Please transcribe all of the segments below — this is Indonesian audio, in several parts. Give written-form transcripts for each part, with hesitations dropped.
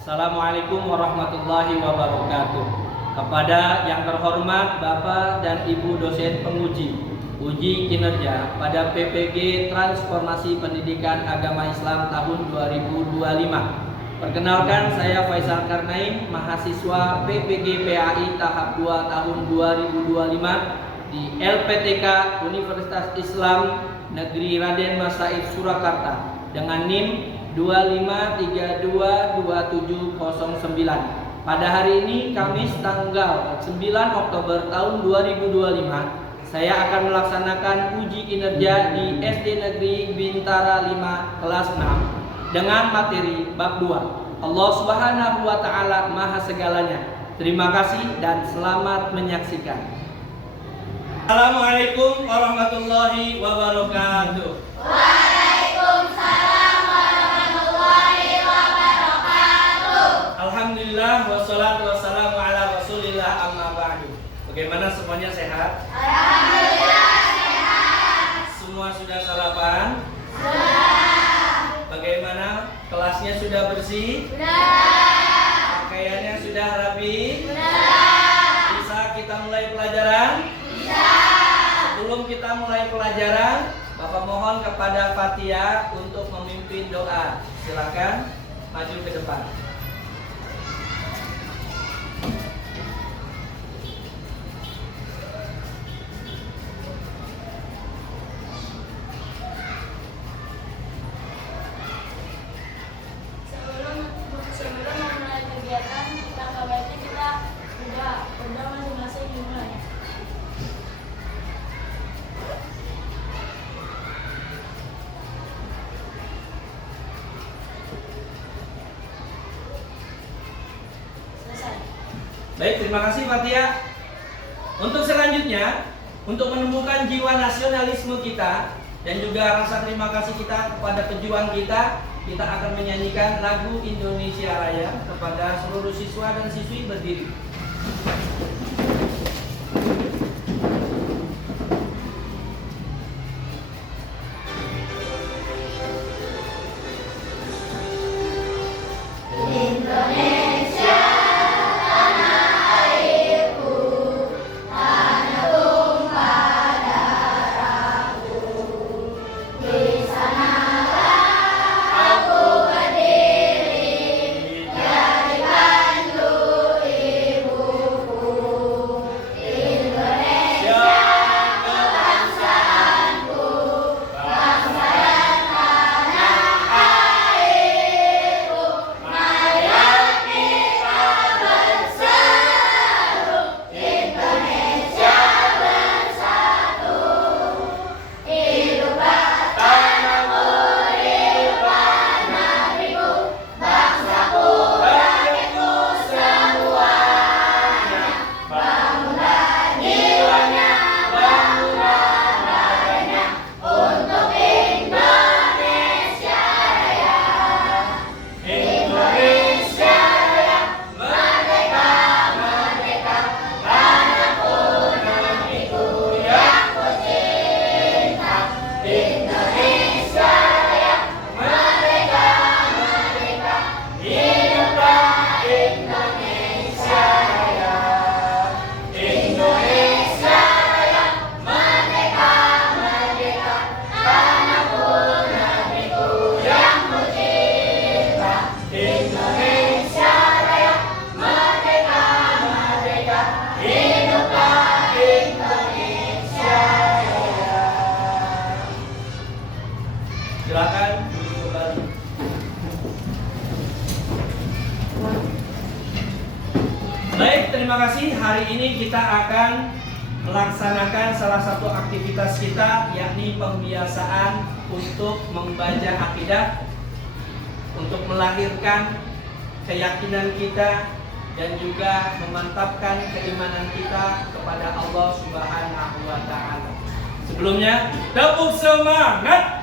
Assalamualaikum warahmatullahi wabarakatuh. Kepada yang terhormat Bapak dan Ibu dosen penguji uji kinerja pada PPG Transformasi Pendidikan Agama Islam tahun 2025. Perkenalkan, saya Faisal Karnaim, mahasiswa PPG PAI tahap 2 tahun 2025 di LPTK Universitas Islam Negeri Raden Mas Said Surakarta dengan NIM 25322709. Pada hari ini Kamis tanggal 9 Oktober tahun 2025, saya akan melaksanakan uji kinerja di SD Negeri Bintara 5 kelas 6 dengan materi bab 2. Allah Subhanahu wa taala Maha segalanya. Terima kasih dan selamat menyaksikan. Assalamualaikum warahmatullahi wabarakatuh. Waalaikumsalam warahmatullahi wabarakatuh. Alhamdulillah wassalatu wassalamu ala Rasulillah amma ba'du. Bagaimana semuanya sehat? Alhamdulillah sehat. Semua sudah sarapan? Sudah. Bagaimana? Kelasnya sudah bersih? Sudah. Pakaiannya sudah rapi? Sudah. Bisa kita mulai pelajaran? Bisa. Sebelum kita mulai pelajaran, Bapak mohon kepada Fatia untuk memimpin doa. Silakan maju ke depan. Sebelum memulai kegiatan, kita sebaiknya kita berdoa masing-masing dimulai. Selesai. Baik, terima kasih Fatia. Untuk selanjutnya, untuk menumbuhkan jiwa nasionalisme kita dan juga rasa terima kasih kita kepada pejuang kita akan menyanyikan lagu Indonesia Raya kepada seluruh siswa dan siswi berdiri. Indonesia, tanah airku, tanah tumpah darahku. Di sanalah aku berdiri, jadikan lu ibuku. Indonesia, kebangsaanku, bangsa dan tanah airku. Marilah kita berseru, Indonesia bersatu. Hiduplah tanahku, hiduplah negeriku, bangsaku, rakyatku semuanya. Bangunlah jiwanya, bangunlah raganya untuk Indonesia Raya. Indonesia Raya, merdeka, merdeka, tanahku, negeriku yang ku cinta. Indonesia Raya, merdeka, merdeka, hiduplah Indonesia Raya. Indonesia Raya, merdeka, merdeka, tanahku, negeriku yang ku cinta. Indonesia Raya, merdeka, merdeka, hiduplah Indonesia Raya. Silakan duduk kembali. Baik, terima kasih. Hari ini kita akan melaksanakan salah satu aktivitas kita, yakni pembiasaan untuk membaca akidah, untuk melahirkan keyakinan kita dan juga memantapkan keimanan kita kepada Allah Subhanahu wa taala. Sebelumnya, tepuk semangat.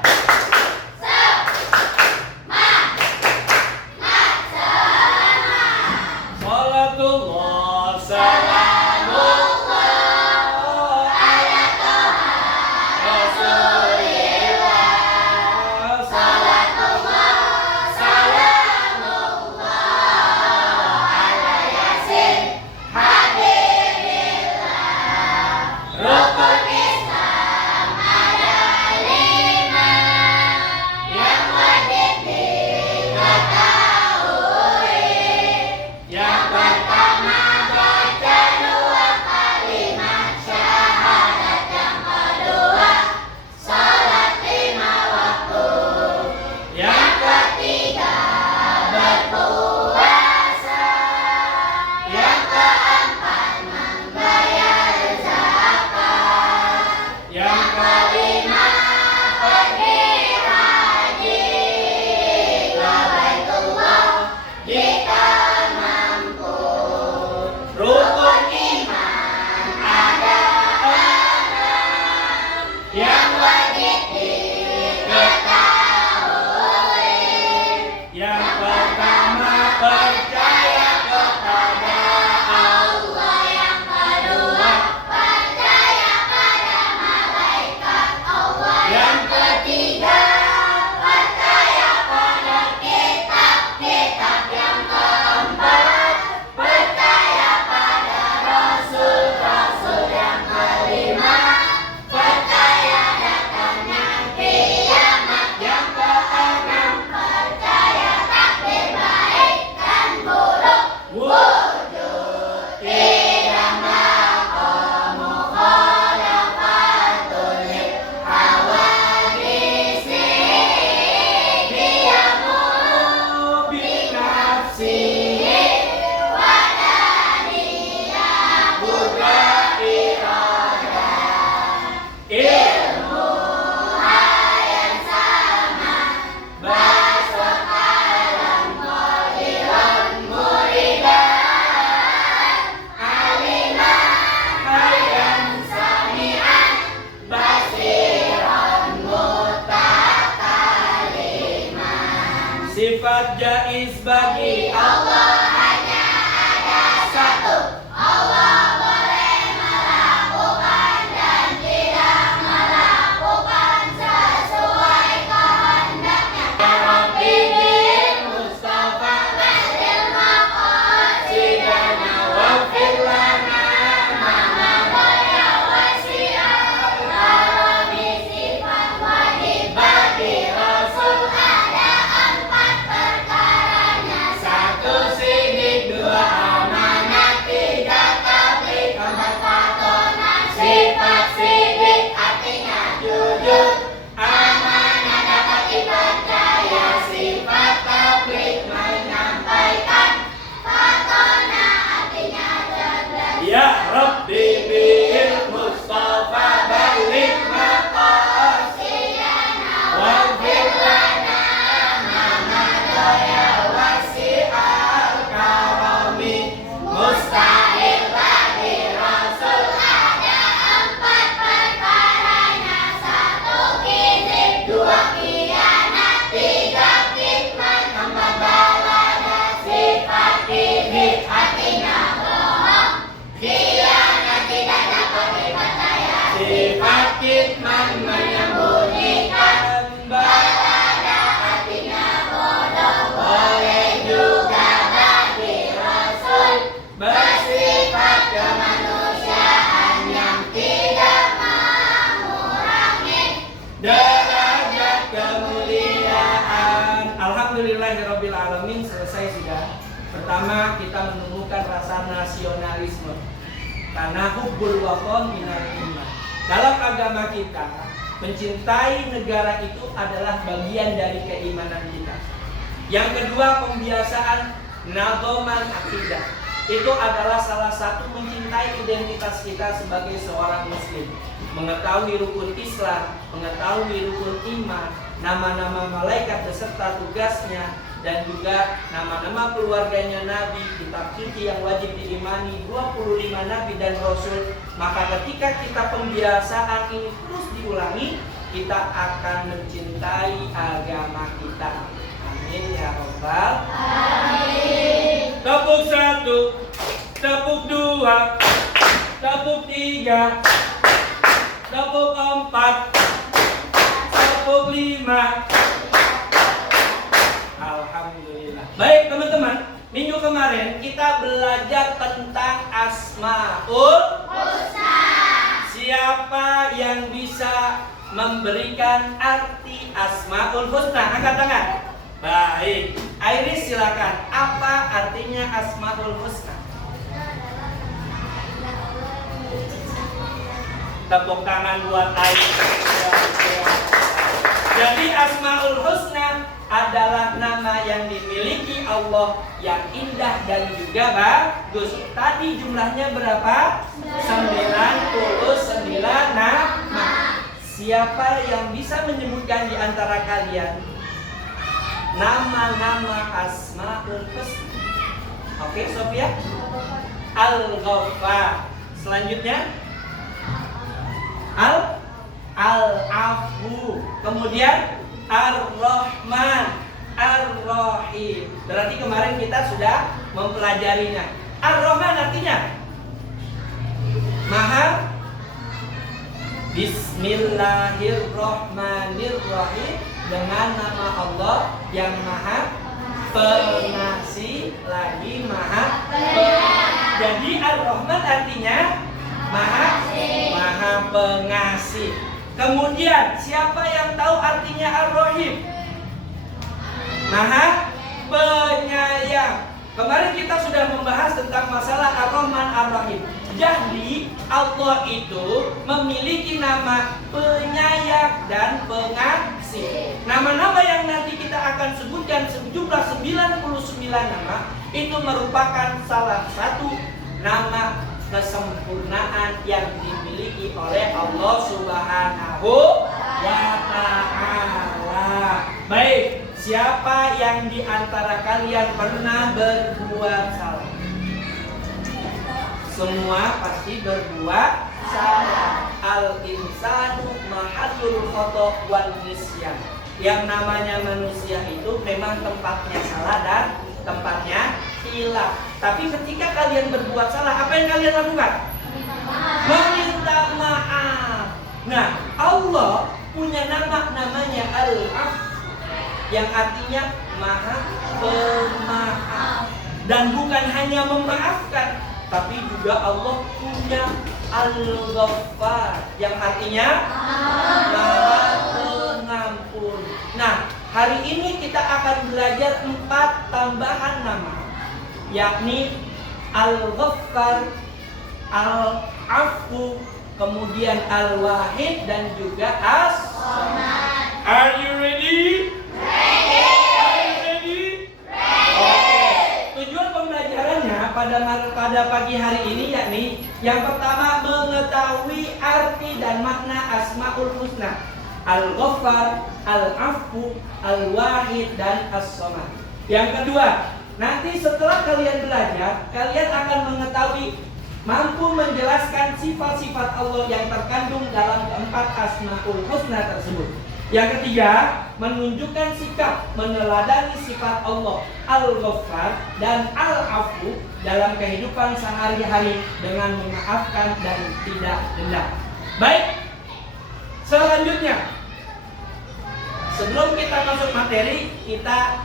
Salatullah salamullah Ala Toha Rasulillah, salatullah, salamullah nafsihi wa daniyah buka iradah ilmu yang sama basah alam qadiran muridan alimah hayyan sami'an basiran mutakaliman. Sifat jaiz bagi Allah hanya ada satu. Allah boleh melakukan dan tidak melakukan sesuai kehendaknya. Ya Rabbi bil Mustafa badil maqasidana waghfir lana ma madaya wasi'ah alami sifat wajib bagi Rasul ada 4 perkaranya. 1 sidik, 2 amanat, 3 tabligh, 4 patonan. Sifat sidik artinya jujur, amanah dapat dipercaya. Sifat tabligh menyampaikan, patona artinya cerdas. Ya Rabbi bil Mustafa balligh maqasidana waghfir lana ma madaya wasi'al karami. Mustahil bagi Rasul ada 4 perkaranya. 1 kizik, 2 khianat, 3 kitman, 4 balada. Sifat kizik artinya bohong, khianat tidak dapat dipercaya. Sifat kitman menyembunyikan, balada artinya bodoh. Boleh juga bagi Rasul bersifat kemanusiaan yang tidak mengurangi derajat kemuliaan. Alhamdulillahirabbil alamin. Selesai sudah. Pertama kita menemukan rasa nasionalisme karena hubbul waton minal iman. Dalam agama kita mencintai negara itu adalah bagian dari keimanan kita. Yang kedua, pembiasaan nadoman akidah. Itu adalah salah satu mencintai identitas kita sebagai seorang muslim. Mengetahui rukun Islam, mengetahui rukun iman, nama-nama malaikat beserta tugasnya, dan juga nama-nama keluarganya Nabi, kitab suci yang wajib diimani, 25 Nabi dan Rasul. Maka ketika kita pembiasaan ini terus diulangi, kita akan mencintai agama kita. Amin ya Rabbal alamin. Tepuk 1, tepuk 2, tepuk 3, tepuk 4, tepuk 5. Alhamdulillah. Baik teman-teman, minggu kemarin kita belajar tentang Asmaul Husna. Siapa yang bisa memberikan arti Asmaul Husna? Angkat tangan. Baik, Iris silakan. Apa artinya Asmaul Husna? Tepuk tangan buat Iris. Jadi Asmaul Husna adalah nama yang dimiliki Allah yang indah dan juga bagus. Tadi jumlahnya berapa? 99 nama. Siapa yang bisa menyebutkan di antara kalian nama-nama Asmaul Husna? Oke, Sofia? Al-Ghaffar. Selanjutnya Al-Afu. Kemudian Ar-Rahman, Ar-Rahim. Berarti kemarin kita sudah mempelajarinya. Ar-Rahman artinya Maha. Bismillahirrahmanirrahim. Dengan nama Allah yang Maha Pengasih lagi Maha Jadi Ar-Rahman artinya Maha Pengasih. Kemudian siapa yang tahu artinya Ar-Rahim? Maha Penyayang. Kemarin kita sudah membahas tentang masalah Ar-Rahman Ar-Rahim. Jadi Allah itu memiliki nama penyayang dan pengasih. Sip. Nama-nama yang nanti kita akan sebutkan sejumlah 99 nama itu merupakan salah satu nama kesempurnaan yang dimiliki oleh Allah Subhanahu wa ta'ala. Baik, siapa yang di antara kalian pernah berbuat salah? Semua pasti berbuat salah. Al-insanu mahallul khata' wan nisyan. Yang namanya manusia itu memang tempatnya salah dan tempatnya hilaf. Tapi ketika kalian berbuat salah, apa yang kalian lakukan? Meminta maaf. Nah, Allah punya namanya Al-Af, yang artinya Maha Pemaaf. Dan bukan hanya memaafkan, tapi juga Allah punya Al-Ghaffar, yang artinya Maha Pengampun. Nah, hari ini kita akan belajar 4 tambahan nama, yakni Al-Ghaffar, Al-Afu, kemudian Al-Wahid, dan juga As-Samad. Are you ready? Ready. Are you ready? Oke. Tujuan pembelajarannya pada pagi hari ini yakni yang pertama mengetahui arti dan makna Asmaul Husna. Al-Ghaffar, Al-Afu, Al-Wahid, dan As-Samad. Yang kedua, nanti setelah kalian belajar, kalian akan mengetahui, mampu menjelaskan sifat-sifat Allah yang terkandung dalam keempat Asmaul Husna tersebut. Yang ketiga, menunjukkan sikap meneladani sifat Allah Al-Ghaffar dan Al-Afu dalam kehidupan sehari-hari dengan memaafkan dan tidak dendam. Baik, selanjutnya, sebelum kita masuk materi, kita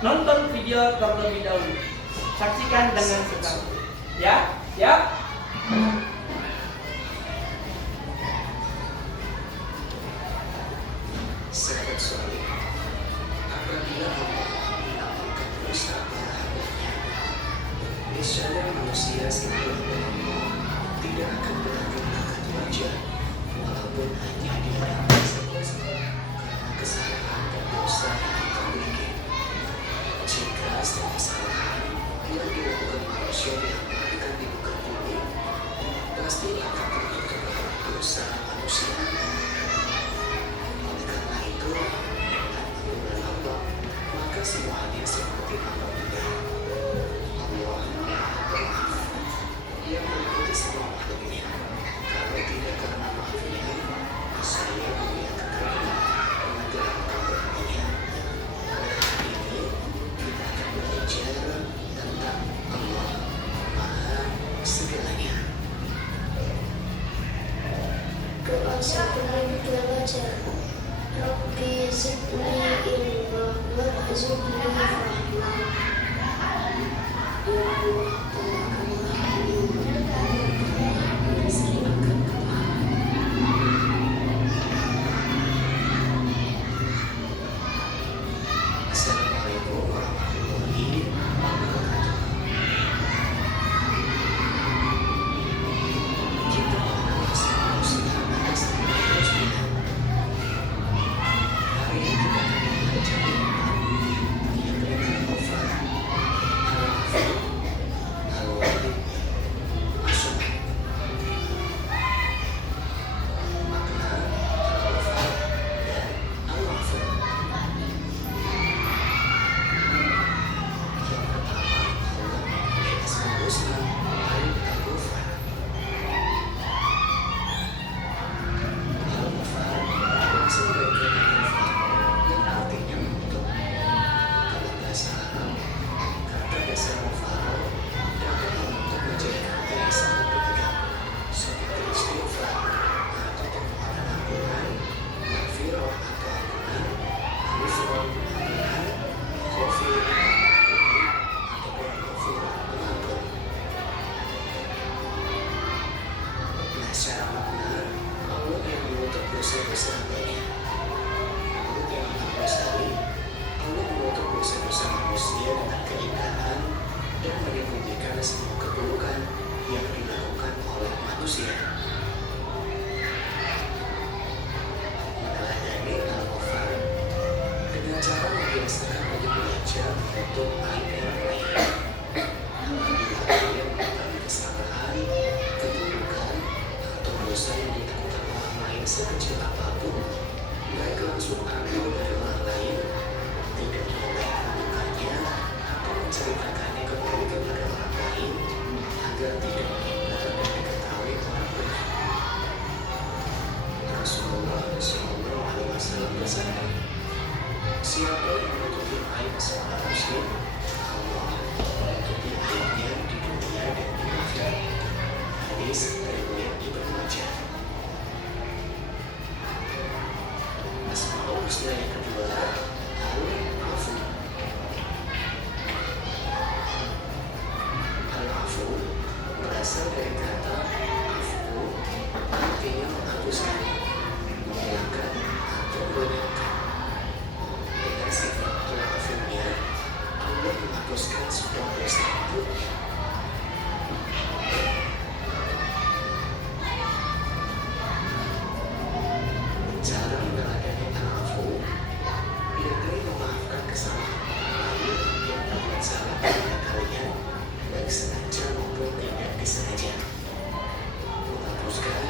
nonton video terlebih dahulu. Saksikan dengan sebentar. Ya, siap? Sahabat soleh, apabila Allah mengampuni dosa para hambanya, niscaya manusia sehingga Allah tidak akan pernah mengangkat wajah, walaupun hanya dilarang sekolah karena kesalahan dan dosa yang kita miliki. Jika setiap kesalahan yang dilakukan manusia diamalkan di muka bumi, pasti akan tertutup dosa manusia. Maka semuanya seperti apabila Allah Maha Pemaaf yang mengikuti semua makhluknya. Kalau tidak karena maafnya, saya punya kekayaan menegak kabarnya. Pada hari ini kita akan belajar tentang Allah Maha Segalanya. Doa sebelum belajar. Rabbi zidni ilma warzuqni fahma. Ya Allah, tambahkanlah ilmu dan rizkikan Assalamualaikum warahmatullahi wabarakatuh. Kita mengenal Asmaul Husna. Hari ini kita akan belajar tentang Al-Ghaffar, Al-Afu, Al-Wahid, As-Samad. Makna Al-Ghaffar dan Al-Afu. Yang pertama, Allah mempunyai Asmaul Husna Al-Ghaffar. Al-Ghaffar berasal dari kata Ghafar yang artinya menutup. Kalau bahasa Arab, kata dasar Ghafar dapat menutup menjadi kata yang sangat beragam, seperti istighfar atau permohonan ampunan, maghfirah atau ampunan, ghufran ampunan, ghafir ataupun ghafur pengampun. Nah, secara makna, Allah yang menutup dosa-dosa hambanya. Allah yang Maha Besar, Allah menutup dosa-dosa manusia dengan keindahan dan menyembunyikan semua keburukan yang dilakukan oleh manusia. Meneladani Al-Ghaffar berasal dari kata afu, artinya menghapuskan, menghilangkan, atau melenyapkan. Dengan sifat al-afunya, Allah menghapuskan semua dosa itu. Cara meneladani al-afu, biarkan memaafkan kesalahan orang lain yang berbuat salah kepada kalian, baik sengaja maupun tidak disengaja. Menghapuskan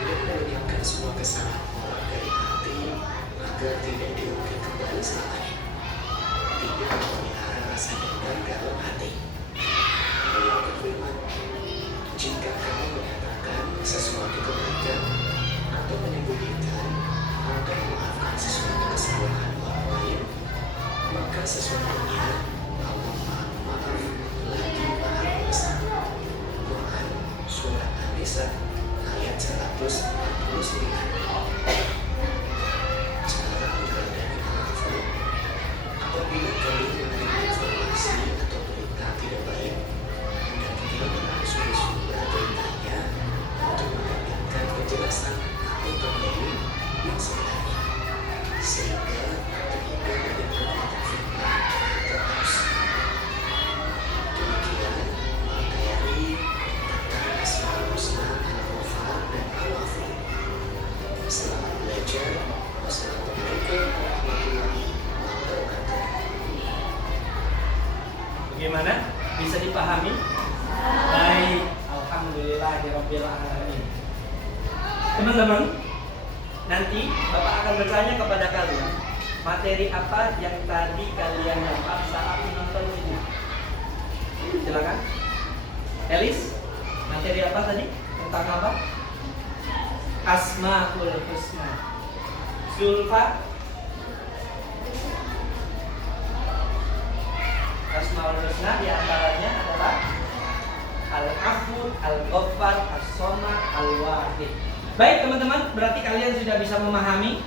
dan melenyapkan semua kesalahan orang dari hati agar tidak diungkit kembali selamanya. Tidak memelihara rasa dendam dalam hati. Allah berfirman, jika kamu menyatakan sesuatu kebaikan atau menyembunyikan atau memaafkan sesuatu kesalahan orang lain, maka sesungguhnya Allah Maha Maaf lagi Maha Pengasih. Quran Surat An-Nisa ayat 149. Cara meneladani al-afu, apabila kalian menerima informasi atau berita tidak baik, hendaknya menahan sumber-sumber beritanya untuk mendapatkan kejelasan atau pemilik yang sebenarnya, sehingga terhindar dari perbuatan fitnah atau hoax. Demikian materi tentang Asmaul Husna, Al-Ghafar, dan Al-Afu. Selamat belajar. Wassalamualaikum warahmatullahi wabarakatuh. Bagaimana? Bisa dipahami? Baik, alhamdulillahirabbil alamin. Teman-teman, nanti Bapak akan bertanya kepada kalian, materi apa yang tadi kalian dapat saat menonton video? Silakan. Elis, materi apa tadi? Tentang apa? Asmaul Husna. Zulfa, Asmaul Husna diantaranya adalah Al-Afu, Al-Ghaffar, As-Somad, Al-Wahid. Baik teman-teman, berarti kalian sudah bisa memahami.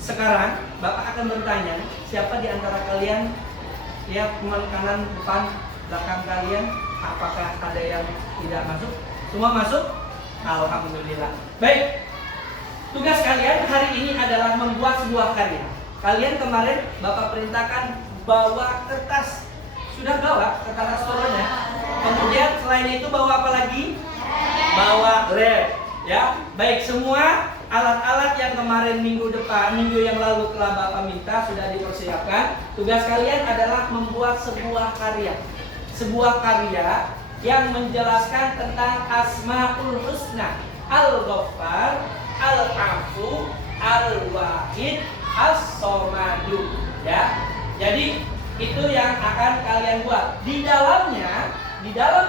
Sekarang Bapak akan bertanya, siapa di antara kalian lihat teman kanan, depan, belakang kalian, apakah ada yang tidak masuk? Semua masuk? Alhamdulillah. Baik, tugas kalian hari ini adalah membuat sebuah karya. Kalian kemarin Bapak perintahkan bawa kertas. Sudah bawa kertas astronya? Kemudian selain itu bawa apa lagi? Bawa lem. Ya, baik, semua alat-alat yang kemarin minggu yang lalu telah Bapak minta sudah dipersiapkan. Tugas kalian adalah membuat sebuah karya. Sebuah karya yang menjelaskan tentang Asmaul Husna, Al-Ghaffar, Al-Afu, Al-Wahid, As-Somadu. Ya. Jadi itu yang akan kalian buat. Di dalam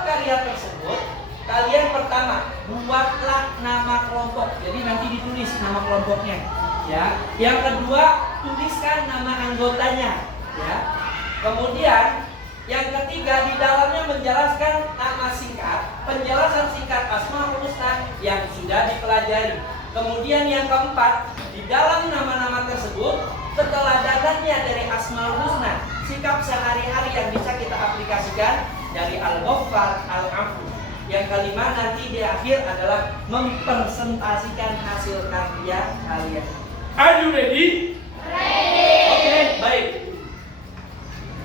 karya tersebut kalian pertama buatlah nama kelompok. Jadi nanti ditulis nama kelompoknya, ya. Yang kedua, tuliskan nama anggotanya, ya. Kemudian yang ketiga, di dalamnya menjelaskan nama singkat, penjelasan singkat Asmaul Husna yang sudah dipelajari. Kemudian yang keempat, di dalam nama-nama tersebut keteladanan dari Asmaul Husna, sikap sehari-hari yang bisa kita aplikasikan dari Al-Ghaffar, Al-Afu. Yang kelima nanti di akhir adalah mempresentasikan hasil karya kalian. Are you ready? Oke, baik.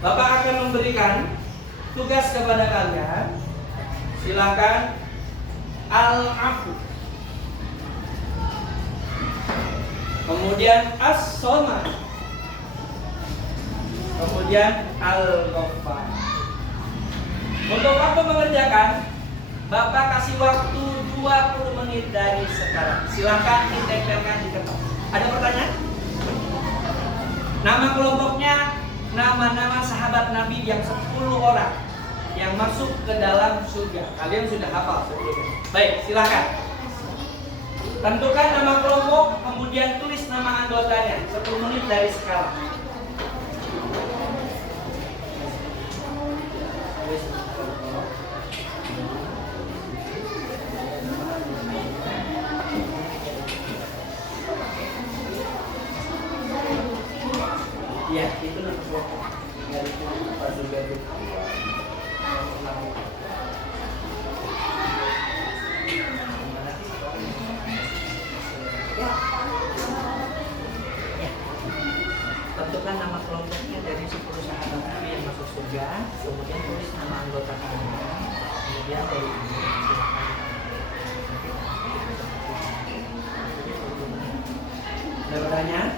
Bapak akan memberikan tugas kepada kalian. Silakan Al-Afu. Kemudian As-Somad. Kemudian Al-Ghaffar. Untuk waktu mengerjakan, Bapak kasih waktu 20 menit dari sekarang. Silakan ditempelkan di kertas. Ada pertanyaan? Nama kelompoknya nama-nama sahabat Nabi yang 10 orang yang masuk ke dalam surga. Kalian sudah hafal sebelumnya. Baik, silakan. Tentukan nama kelompok, kemudian tulis nama anggotanya. 10 menit dari sekarang. Ya, itu nama kelompok. Dari Pak Zubair. Ada pertanyaan?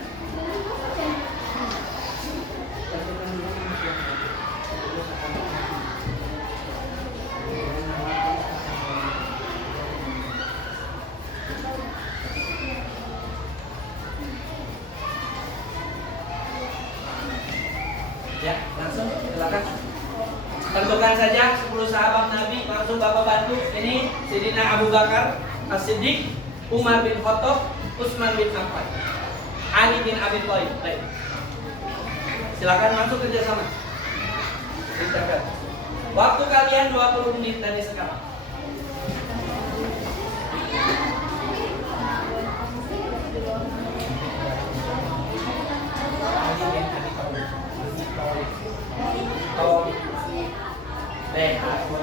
Ya, langsung silakan. Tentukan saja 10 sahabat Nabi, langsung Bapak bantu. Ini Sayyidina Abu Bakar As-Siddiq, Umar bin Khattab, Utsman bin Affan, Ali bin Abi Thalib. Baik. Silakan langsung kerjasama. Silakan. Waktu kalian 20 menit dari sekarang. Ali bin Abi Thalib. Baik, aku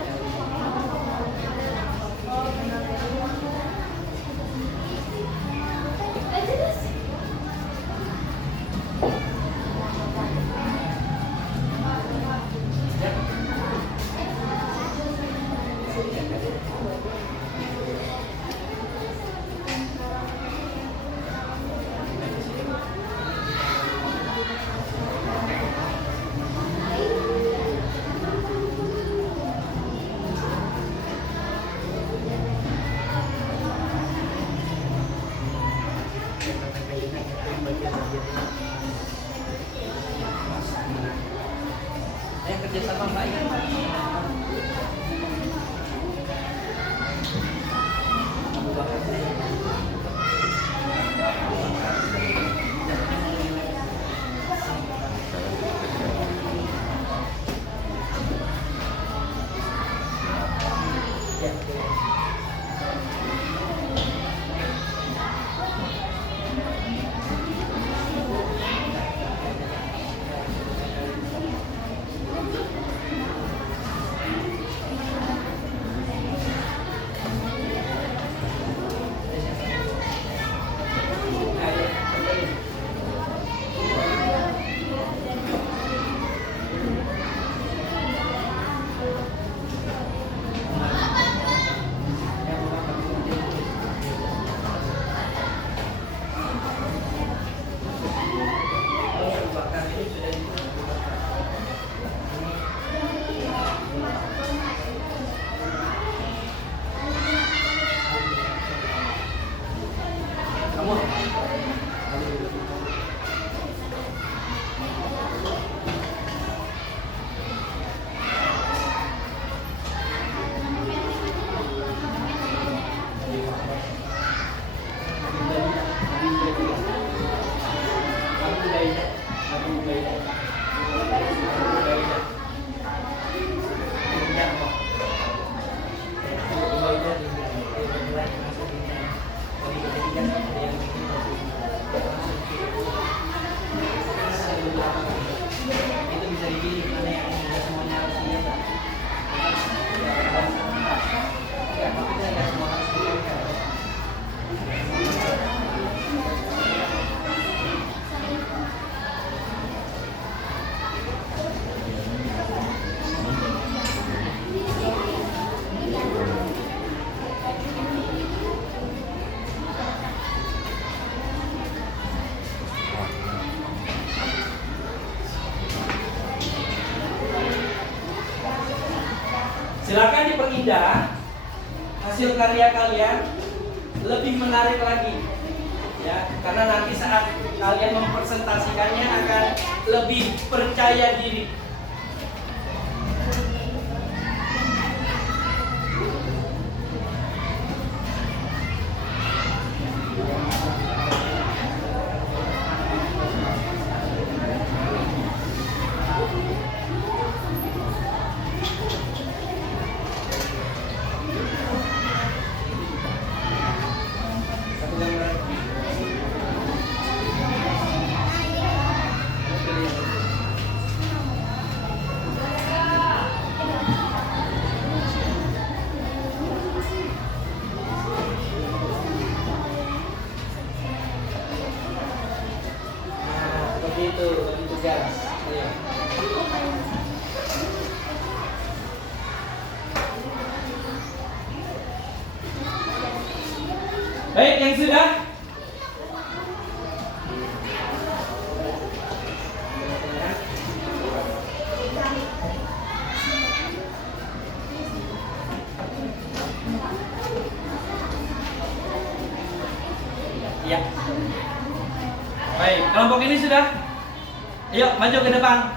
kerjasama baik. Abu Bakar. Silakan diperindah hasil karya kalian lebih menarik lagi, ya, karena nanti saat kalian mempresentasikannya akan lebih percaya diri. Baik, yang sudah. Ya. Baik, kelompok ini sudah. Ayo maju ke depan.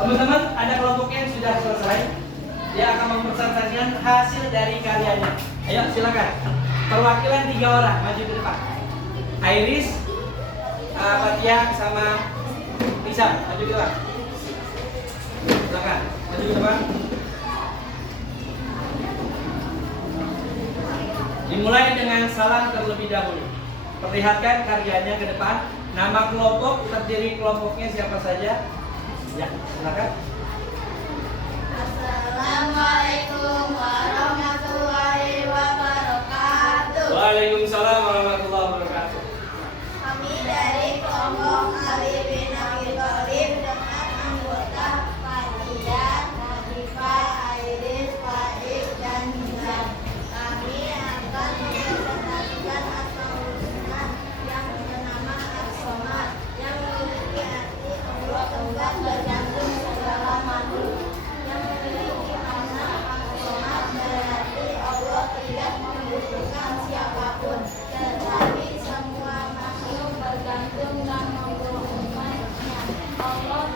Teman-teman, ada kelompok yang sudah selesai. Dia akan mempresentasikan hasil dari karyanya. Ayo silakan. Perwakilan 3 orang maju ke depan. Iris, Fatia sama Lisa maju ke depan. Silakan maju ke depan. Dimulai dengan salam terlebih dahulu. Perlihatkan karyanya ke depan. Nama kelompok, terdiri kelompoknya siapa saja? Ya, silakan. Assalamualaikum warahmatullahi wabarakatuh. Waalaikumsalam warahmatullahi wabarakatuh. Kami dari kelompok Ali bin Abi Thalib dengan anggota Fatia, Nadifah, Iris, Faik, dan Hizam. Kami akan mempresentasikan Asmaul Husna yang bernama As-Somad, yang memiliki arti Allah tempat bergantung segala makhluk. Yang memiliki makna As-Somad berarti Allah tidak membutuhkan siapapun, tetapi semua makhluk bergantung dan membutuhkannya. Allah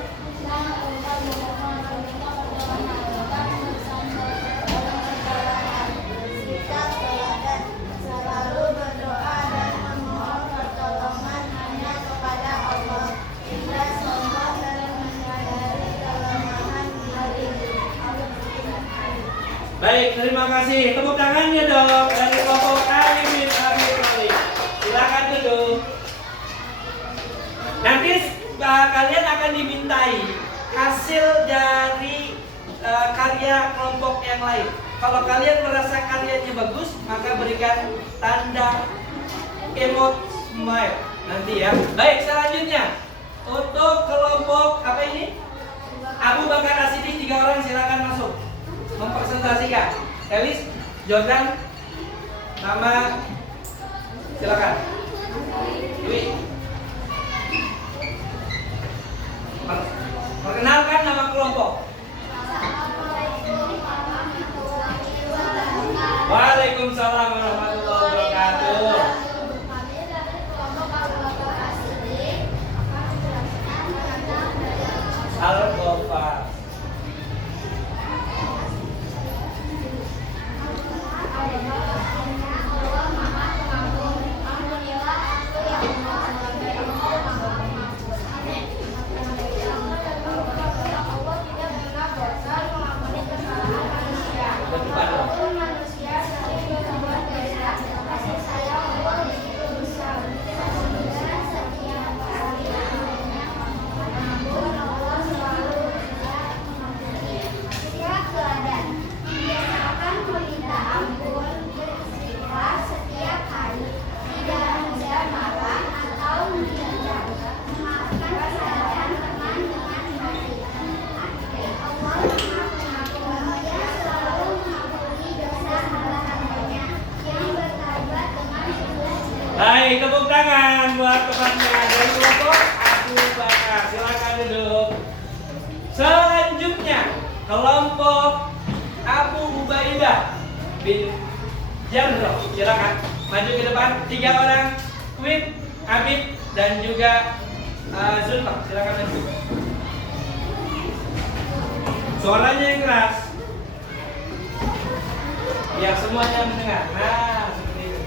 dan Allah memohon meminta pertolongan dan bersama dalam segala hal. Sikap teladan selalu berdoa dan memohon pertolongan hanya kepada Allah. Tidak sombong dan menyadari kelemahan diri. Baik, terima kasih. Tepuk tangannya dong dari kelompok Ali bin Abi Thalib. Silakan duduk. Nanti kalian akan dimintai hasil dari karya kelompok yang lain. Kalau kalian merasa karyanya bagus, maka berikan tanda emot smile nanti ya. Baik, selanjutnya untuk kelompok apa ini? Abu Bakar As-Siddiq, 3 orang silakan masuk mempresentasikan. Elis, Jordan, nama silakan. Dwi. Perkenalkan nama kelompok. Waalaikumsalam warahmatullahi wabarakatuh. Kami dari kelompok Abu Bakar As-Siddiq akan menjelaskan tentang Al-Ghafar. Allah Maha Pengampun. Ampunilah aku yang sebagai Allah Maha Pengampun. Amin. Allah tidak pernah bosan mengampuni kesalahan manusia. Walaupun manusia sering berbuat dosa, kasih sayang Allah begitu besar. Sehingga setiap kali mengampun, Allah selalu mengampuni. Setiap teladan biasakan meminta ampun, beristighfar setiap hari, tidak ada marah atau menghindar, memaafkan kesalahan teman dengan baik. Allah Maha Pengampun, Dia selalu mengampuni dosa hamba-hambanya yang bertaubat dengan ikhlas. Baik, tepuk tangan buat temannya dari kelompok Abu Bakar. Silakan duduk. Selanjutnya kelompok Abu Ubaidah bin Jarrah. Silakan maju ke depan. 3 orang, Queen, Habib, dan juga Zulfa. Silakan maju. Suaranya yang keras, biar semuanya mendengar. Nah, seperti itu.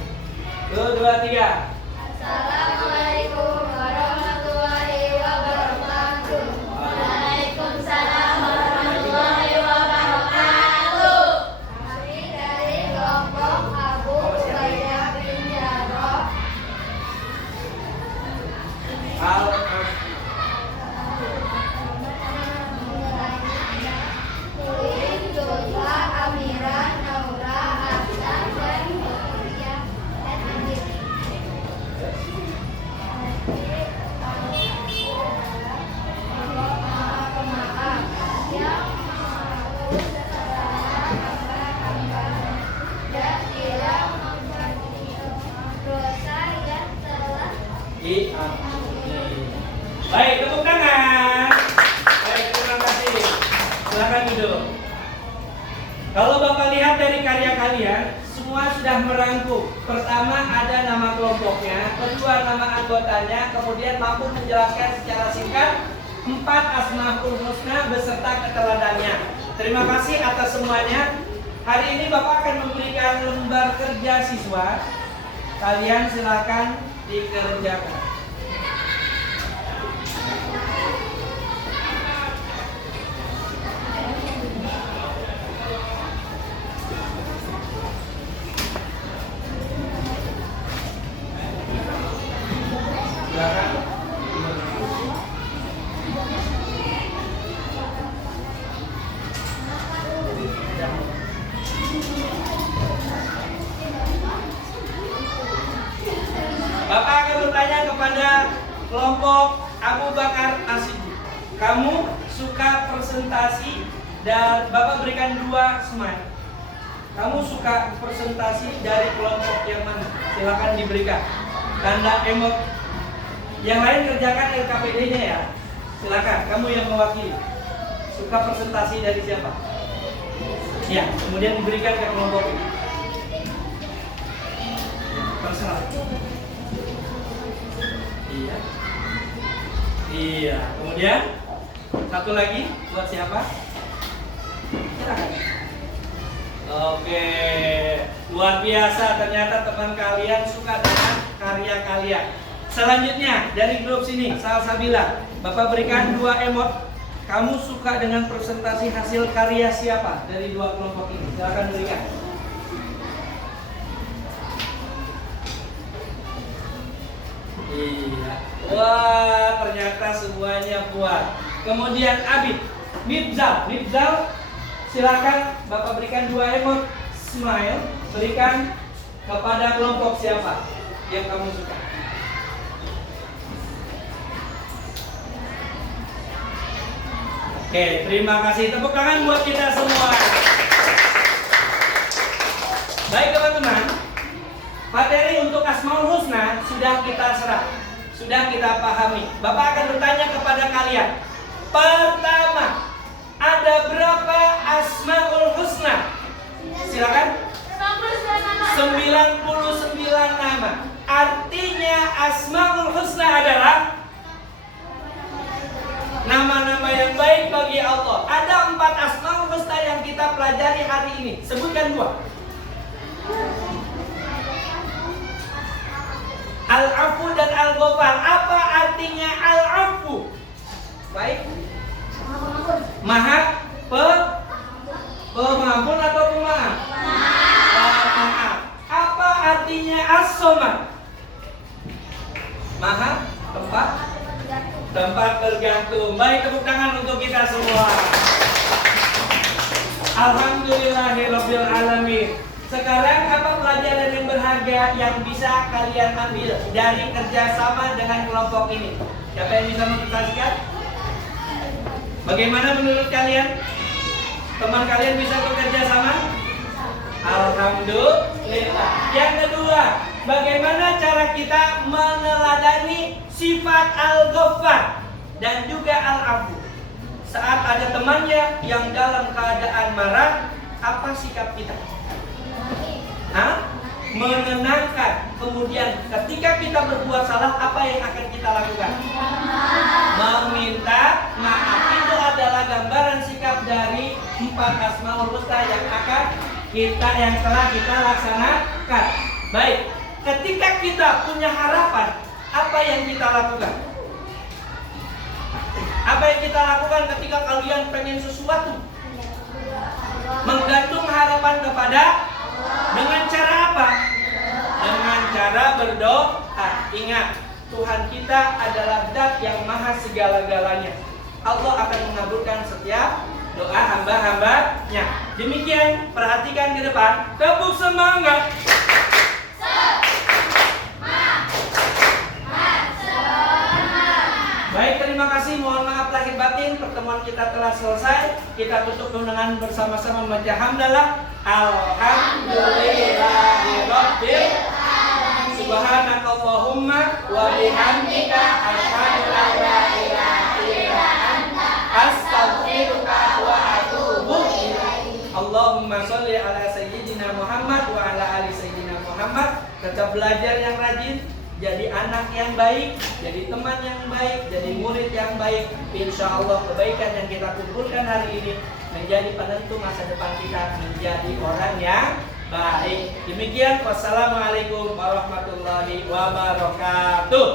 1, 2, 3. Assalamualaikum warahmatullahi wabarakatuh. Waalaikumsalam warahmatullahi wabarakatuh. Kami dari kelompok Abu Ubaidah bin Jarrah. Queen, Zulfa, Amira, Naura, Ahsan, dan Fatia, dan Adit. Kalau Bapak lihat dari karya kalian, semua sudah merangkum. Pertama ada nama kelompoknya, kedua nama anggotanya, kemudian mampu menjelaskan secara singkat 4 Asmaul Husna beserta keteladannya. Terima kasih atas semuanya. Hari ini Bapak akan memberikan lembar kerja siswa. Kalian silakan dikerjakan. Bapak akan bertanya kepada kelompok Abu Bakar Asidu. Kamu suka presentasi dan Bapak berikan 2 smile. Kamu suka presentasi dari kelompok yang mana? Silakan diberikan tanda emot. Yang lain kerjakan LKPD-nya ya. Silakan, kamu yang mewakili. Suka presentasi dari siapa? Ya, kemudian diberikan ke kelompok ini. Terserah. Iya. Iya. Kemudian satu lagi buat siapa? Silakan. Oke, luar biasa. Ternyata teman kalian suka dengan karya kalian. Selanjutnya dari grup sini, Salsabila, Bapak berikan 2 emot. Kamu suka dengan presentasi hasil karya siapa dari 2 kelompok ini? Silakan berikan. Iya. Wah, ternyata semuanya buat. Kemudian Abid, Mibzal, silakan Bapak berikan 2 emot smile. Berikan kepada kelompok siapa yang kamu suka. Oke, terima kasih. Tepuk tangan buat kita semua. Baik teman-teman, materi untuk Asmaul Husna sudah kita serap, sudah kita pahami. Bapak akan bertanya kepada kalian. Pertama, ada berapa Asmaul Husna? Silakan. 99 nama. Artinya Asmaul Husna adalah nama-nama yang baik bagi Allah. Ada 4 Asmaul Husna yang kita pelajari hari ini. Sebutkan 2. Al-Afu dan Al-Ghafar. Apa artinya Al-Afu? Baik. Maha pengampun atau pemaaf? Pemaaf. Apa artinya As-Somad? Maha tempat bergantung. Baik, tepuk tangan untuk kita semua. Alhamdulillahirabbil alamin. Sekarang apa pelajaran yang berharga yang bisa kalian ambil dari kerjasama dengan kelompok ini? Siapa yang bisa mengisahkan? Bagaimana menurut kalian? Teman kalian bisa bekerja sama? Alhamdulillah. Yang kedua, bagaimana cara kita meneladani sifat Al-Ghaffar dan juga Al-Afu? Saat ada temannya yang dalam keadaan marah, apa sikap kita? Menenangkan. Kemudian ketika kita berbuat salah, apa yang akan kita lakukan? Meminta maaf. Itu adalah gambaran sikap dari 4 Asmaul Husna yang telah kita laksanakan. Baik, ketika kita punya harapan, apa yang kita lakukan? Apa yang kita lakukan ketika kalian pengen sesuatu? Menggantung harapan kepada dengan cara apa? Dengan cara berdoa. Ingat, Tuhan kita adalah Zat yang maha segala-galanya. Allah akan mengabulkan setiap doa hamba-hambanya. Demikian, perhatikan ke depan. Tepuk semangat. Baik, terima kasih. Mohon maaf lahir batin. Pertemuan kita telah selesai. Kita tutup dengan bersama-sama membaca hamdalah. Alhamdulillahirabbil alamin. Subhanakallahumma wa bihamdika asyhadu an la ilaha illa anta astaghfiruka wa atubu ilaik. Allahumma sholli ala sayyidina Muhammad wa ala ali sayyidina Muhammad. Tetap belajar yang rajin, jadi anak yang baik, jadi teman yang baik, jadi murid yang baik. Insya Allah kebaikan yang kita kumpulkan hari ini menjadi penentu masa depan kita menjadi orang yang baik. Demikian, wassalamualaikum warahmatullahi wabarakatuh.